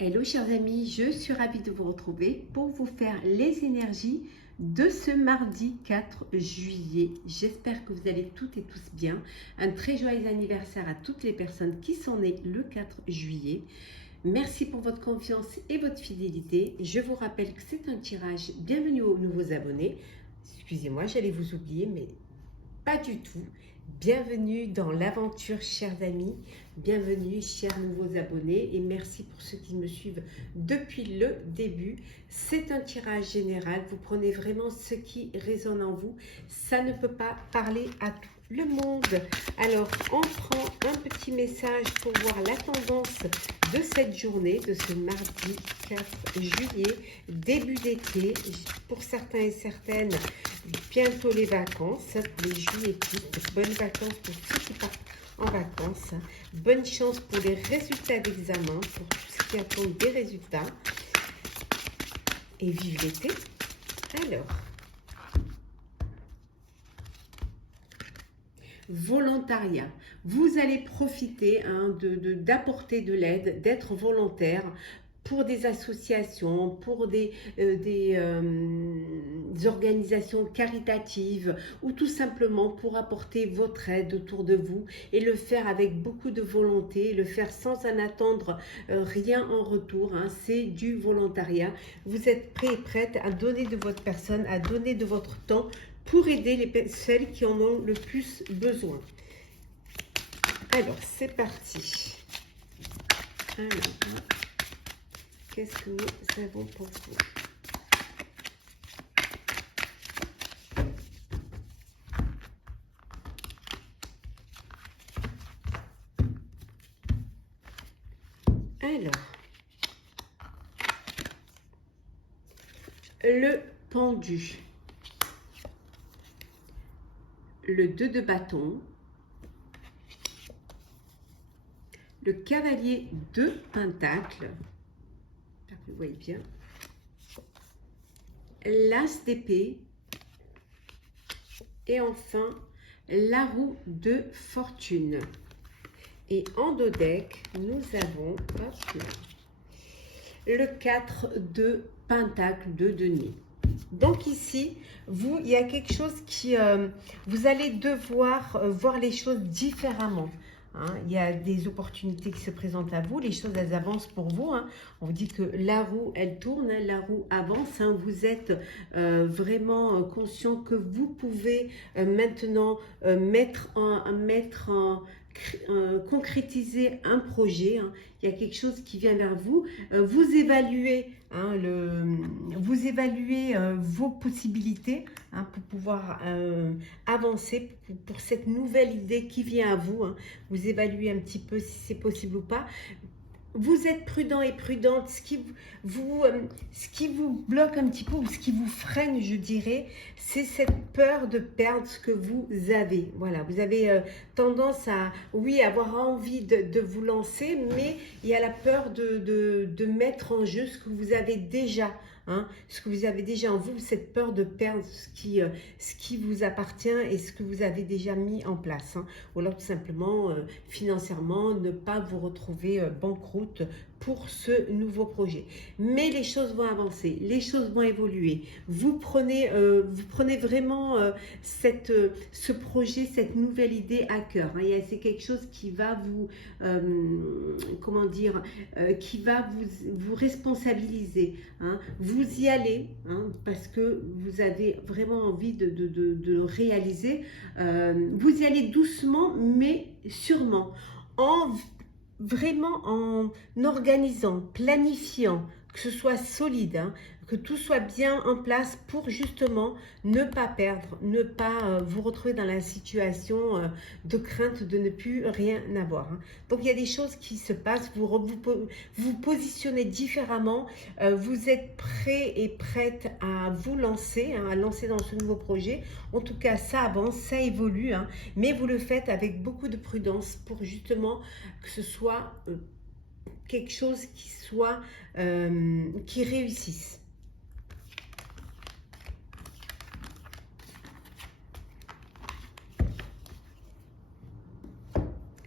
Hello chers amis, je suis ravie de vous retrouver pour vous faire les énergies de ce mardi 4 juillet. J'espère que vous allez toutes et tous bien. Un très joyeux anniversaire à toutes les personnes qui sont nées le 4 juillet. Merci pour votre confiance et votre fidélité. Je vous rappelle que c'est un tirage. Bienvenue aux nouveaux abonnés. Excusez-moi, j'allais vous oublier, mais pas du tout. Bienvenue dans l'aventure, chers amis. Bienvenue, chers nouveaux abonnés. Et merci pour ceux qui me suivent depuis le début. C'est un tirage général. Vous prenez vraiment ce qui résonne en vous. Ça ne peut pas parler à tout le monde. Alors, on prend un petit message pour voir la tendance de cette journée, de ce mardi 4 juillet, début d'été. Pour certains et certaines, bientôt les vacances, les juilletistes. Bonnes vacances pour ceux qui partent en vacances. Bonne chance pour les résultats d'examen, pour tous ceux qui attendent des résultats. Et vive l'été. Alors, volontariat. Vous allez profiter d'apporter de l'aide, d'être volontaire pour des associations, pour des organisations caritatives ou tout simplement pour apporter votre aide autour de vous et le faire avec beaucoup de volonté, le faire sans en attendre rien en retour. C'est du volontariat. Vous êtes prêts et prêtes à donner de votre personne, à donner de votre temps pour aider celles qui en ont le plus besoin. Alors, c'est parti. Alors, qu'est-ce que nous avons pour vous? Alors, le pendu, le 2 de bâton, le cavalier de pentacle, vous voyez bien, l'as d'épée et enfin la roue de fortune. Et en dos deck, nous avons le 4 de pentacle de denier. Donc ici, il y a quelque chose qui... vous allez devoir voir les choses différemment. Il y a des opportunités qui se présentent à vous, les choses elles avancent pour vous. On vous dit que la roue elle tourne, la roue avance. Vous êtes vraiment conscient que vous pouvez maintenant concrétiser un projet. Il y a quelque chose qui vient vers vous. Vous évaluez, vos possibilités pour pouvoir avancer pour cette nouvelle idée qui vient à vous. Vous évaluez un petit peu si c'est possible ou pas. Vous êtes prudent et prudente. Ce qui vous bloque un petit peu ou ce qui vous freine, je dirais, c'est cette peur de perdre ce que vous avez. Voilà, vous avez tendance à, oui, avoir envie de vous lancer, mais il y a la peur de mettre en jeu ce que vous avez déjà. Ce que vous avez déjà en vous, cette peur de perdre ce qui vous appartient et ce que vous avez déjà mis en place. Ou alors tout simplement, financièrement, ne pas vous retrouver banqueroute pour ce nouveau projet. Mais les choses vont avancer, les choses vont évoluer. Vous prenez vraiment ce projet, cette nouvelle idée à cœur. C'est quelque chose qui va vous, comment dire, qui va vous responsabiliser. Vous y allez parce que vous avez vraiment envie de le réaliser. Vous y allez doucement, mais sûrement, vraiment en organisant, planifiant, que ce soit solide, que tout soit bien en place pour justement ne pas perdre, ne pas vous retrouver dans la situation de crainte de ne plus rien avoir. Donc il y a des choses qui se passent, vous positionnez différemment, vous êtes prêt et prête à vous lancer, à lancer dans ce nouveau projet. En tout cas, ça avance, ça évolue, mais vous le faites avec beaucoup de prudence pour justement que ce soit quelque chose qui réussisse.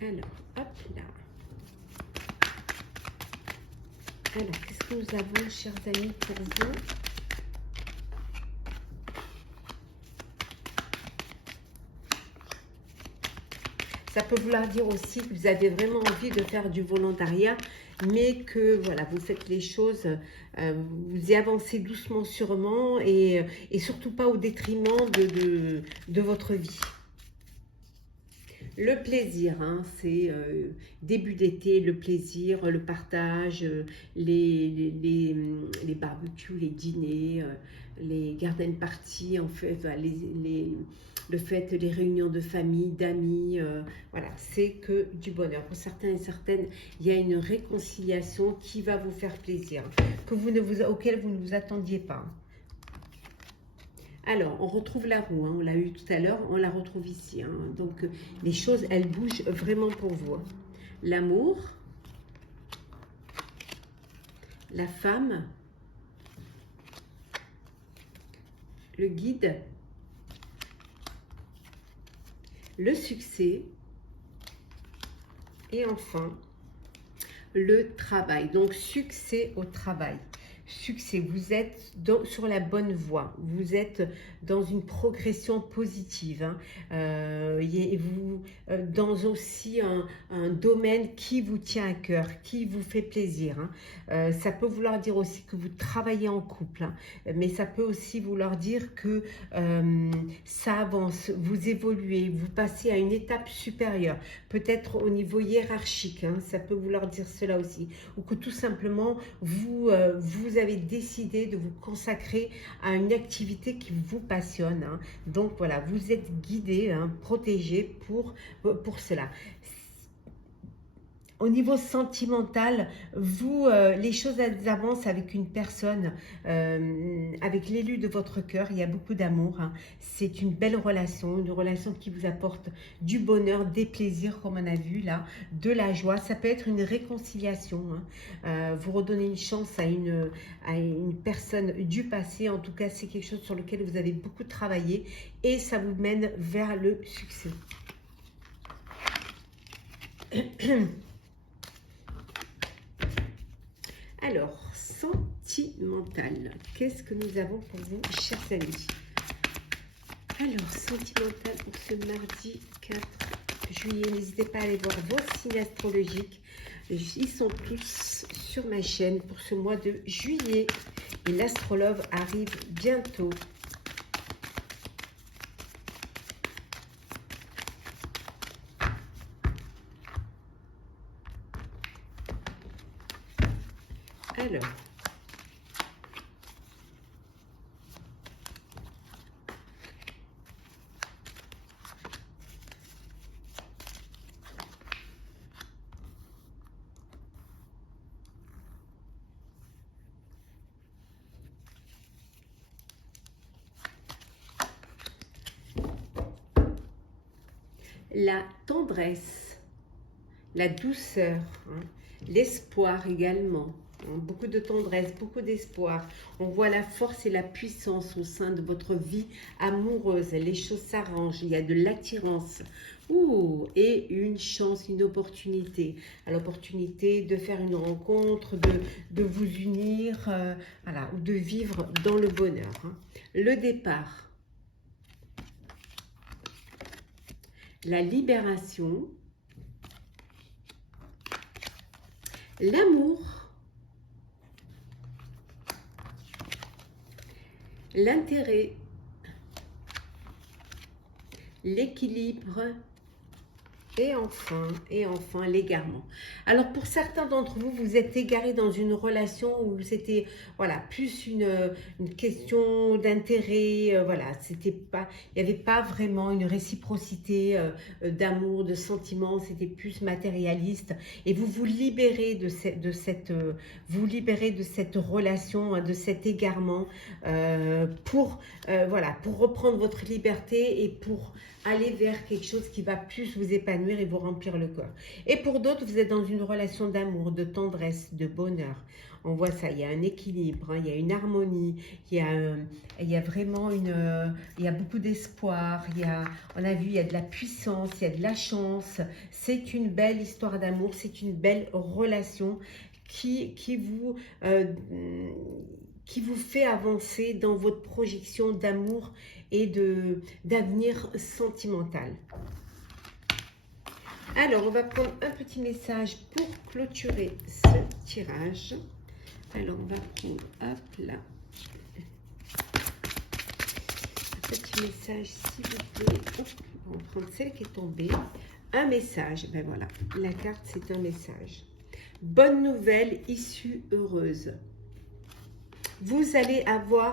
Alors, hop là. Alors, qu'est-ce que nous avons, chers amis, pour vous? Ça peut vouloir dire aussi que vous avez vraiment envie de faire du volontariat, mais que voilà, vous faites les choses, vous y avancez doucement, sûrement, et surtout pas au détriment de votre vie. Le plaisir, hein, c'est début d'été, le plaisir, le partage, les barbecues, les dîners, les garden parties, en fait, voilà, le fait, les réunions de famille, d'amis, voilà, c'est que du bonheur. Pour certains et certaines, il y a une réconciliation qui va vous faire plaisir, auquel vous ne vous attendiez pas. Alors, on retrouve la roue, hein, on l'a eu tout à l'heure, on la retrouve ici. Hein, donc, les choses, elles bougent vraiment pour vous. Hein. L'amour, la femme, le guide, le succès et enfin, le travail. Donc, succès au travail. Succès, vous êtes sur la bonne voie, vous êtes dans une progression positive, hein, et vous dans aussi un domaine qui vous tient à cœur, qui vous fait plaisir. Hein. Ça peut vouloir dire aussi que vous travaillez en couple, hein, mais ça peut aussi vouloir dire que ça avance, vous évoluez, vous passez à une étape supérieure, peut-être au niveau hiérarchique, hein, ça peut vouloir dire cela aussi, ou que tout simplement vous avez décidé de vous consacrer à une activité qui vous passionne. Hein. Donc voilà, vous êtes guidé, hein, protégé pour cela. Au niveau sentimental, les choses avancent avec une personne, avec l'élu de votre cœur. Il y a beaucoup d'amour. Hein. C'est une belle relation, une relation qui vous apporte du bonheur, des plaisirs, comme on a vu là, de la joie. Ça peut être une réconciliation. Hein. Vous redonnez une chance à une personne du passé. En tout cas, c'est quelque chose sur lequel vous avez beaucoup travaillé et ça vous mène vers le succès. Alors, sentimental, qu'est-ce que nous avons pour vous, chers amis? Alors, sentimental pour ce mardi 4 juillet, n'hésitez pas à aller voir vos signes astrologiques. Ils sont tous sur ma chaîne pour ce mois de juillet. Et l'astrologue arrive bientôt. Alors, la tendresse, la douceur, hein, l'espoir également. Beaucoup de tendresse, beaucoup d'espoir. On voit la force et la puissance au sein de votre vie amoureuse. Les choses s'arrangent, il y a de l'attirance. Et une chance, une opportunité. À l'opportunité de faire une rencontre, de vous unir, voilà, ou de vivre dans le bonheur. Hein. Le départ. La libération. L'amour. L'intérêt, l'équilibre et enfin l'égarement. Alors pour certains d'entre vous, vous êtes égarés dans une relation où c'était voilà plus une question d'intérêt, voilà, c'était pas, il n'y avait pas vraiment une réciprocité d'amour, de sentiments, c'était plus matérialiste et vous vous libérez de cette relation, hein, de cet égarement pour reprendre votre liberté et pour aller vers quelque chose qui va plus vous épanouir et vous remplir le corps. Et pour d'autres, vous êtes dans une relation d'amour, de tendresse, de bonheur. On voit ça, il y a un équilibre, hein, il y a une harmonie, il y a vraiment il y a beaucoup d'espoir, on a vu, il y a de la puissance, il y a de la chance. C'est une belle histoire d'amour, c'est une belle relation qui vous fait avancer dans votre projection d'amour et d'avenir sentimental. Alors, on va prendre un petit message pour clôturer ce tirage. Alors, on va prendre, hop là, un petit message, s'il vous plaît. Hop, on va prendre celle qui est tombée. Un message, ben voilà, la carte, c'est un message. Bonne nouvelle, issue heureuse. Vous allez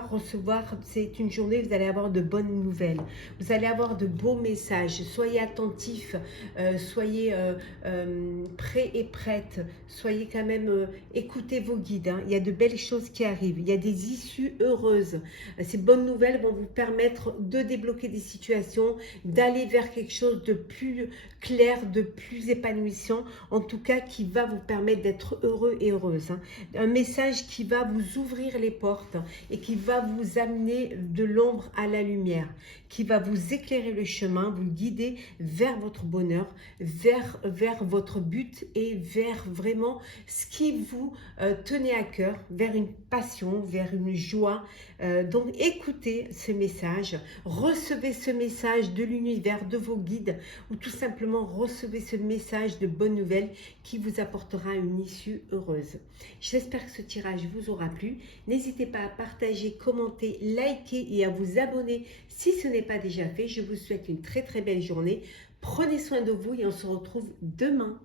recevoir, c'est une journée, vous allez avoir de bonnes nouvelles. Vous allez avoir de beaux messages. Soyez attentifs, soyez prêts et prêtes. Soyez quand même, écoutez vos guides. Hein. Il y a de belles choses qui arrivent. Il y a des issues heureuses. Ces bonnes nouvelles vont vous permettre de débloquer des situations, d'aller vers quelque chose de plus clair, de plus épanouissant. En tout cas, qui va vous permettre d'être heureux et heureuse. Hein. Un message qui va vous ouvrir les porte et qui va vous amener de l'ombre à la lumière, qui va vous éclairer le chemin, vous guider vers votre bonheur, vers votre but et vers vraiment ce qui vous tenait à cœur, vers une passion, vers une joie. Donc écoutez ce message, recevez ce message de l'univers, de vos guides, ou tout simplement recevez ce message de bonnes nouvelles qui vous apportera une issue heureuse. J'espère que ce tirage vous aura plu. N'hésitez pas à partager, commenter, liker et à vous abonner si ce n'est pas déjà fait. Je vous souhaite une très belle journée. Prenez soin de vous et on se retrouve demain.